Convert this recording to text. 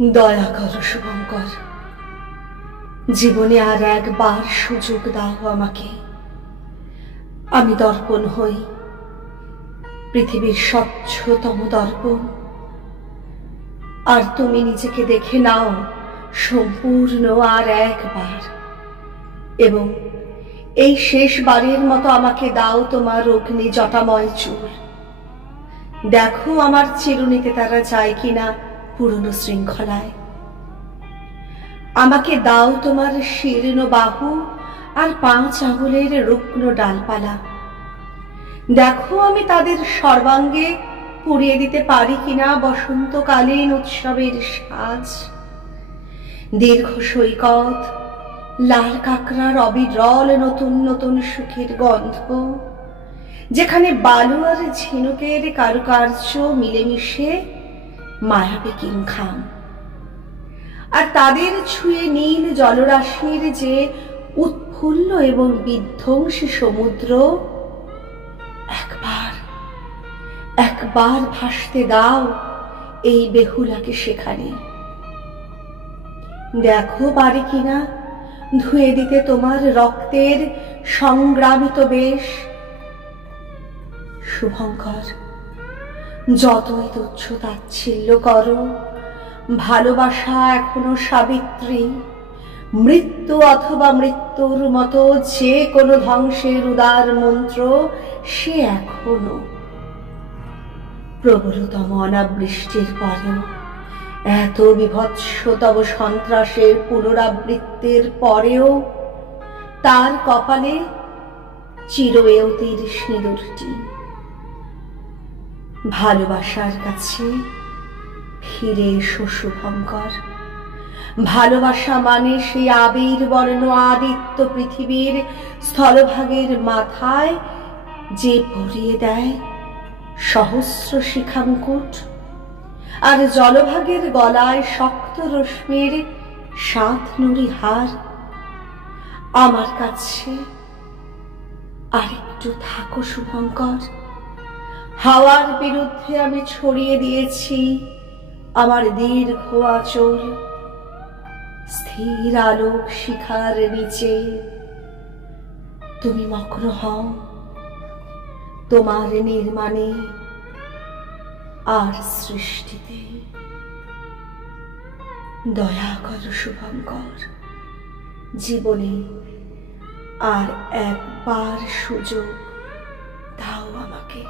দয়া করো শুভঙ্কর, জীবনে আর একবার সুযোগ দাও আমাকে। আমি দর্পণ হই, পৃথিবীর স্বচ্ছতম দর্পণ, আর তুমি নিজেকে দেখে নাও সম্পূর্ণ আর একবার, এবং এই শেষবারের মতো আমাকে দাও তোমার অগ্নি জটাময় চুল। দেখো আমার চিরুনিতে তারা যায় কিনা পুরনো শৃঙ্খলায়। আমাকে দাও তোমার শীর্ণ বাহু আর 5 আঙুলের রুগ্ন ডালপালা। দেখো আমি তাদের সর্বাঙ্গে পুড়িয়ে দিতে পারি কিনা বসন্তকালীন উৎসবের সাজ। দীর্ঘ সৈকত, লাল কাঁকড়ার অবিরল নতুন নতুন সুখের গন্ধ, যেখানে বালু আর ঝিনুকের কারুকার্য মিলেমিশে মায়াবী কিংখাম। আর তাদের ছুঁয়ে নীল জলরাশির যে উৎফুল্ল এবং বিধ্বংসী সমুদ্র, একবার ভাসতে দাও এই বেহুলাকে সেখানে। দেখো পারি কিনা ধুয়ে দিতে তোমার রক্তের সংগ্রামিত বেশ। শুভঙ্কর, যতই তুচ্ছ তাচ্ছিল্য করো, ভালোবাসা এখনো সাবিত্রী। মৃত্যু অথবা মৃত্যুর মতো যে কোনো ধ্বংসের উদার মন্ত্র সে এখনো। প্রবলতম অনাবৃষ্টির পরেও, এত বিভৎসতম সন্ত্রাসের পুনরাবৃত্তির পরেও তার কপালে চিরএয়তির সিঁদুরটি। ভালোবাসার কাছে ফিরে এসো শুভঙ্কর। ভালোবাসা মানে সেই আবির বর্ণ আদিত্য পৃথিবীর স্থলভাগের মাথায় যে পরিয়ে দেয় সহস্র শিখামুকুট, আর জলভাগের গলায় শক্ত রশ্মির 7 নুড়ি হার। আমার কাছে আরেকটু থাকো শুভঙ্কর। হাওয়ার বিরুদ্ধে আমি ছড়িয়ে দিয়েছি আমার দীর্ঘ আঁচল। স্থির আলোক শিখার নিচে তুমি মগ্ন হও তোমার নির্মাণে আর সৃষ্টিতে। দয়া করো শুভঙ্কর, জীবনে আর একবার সুযোগ দাও আমাকে।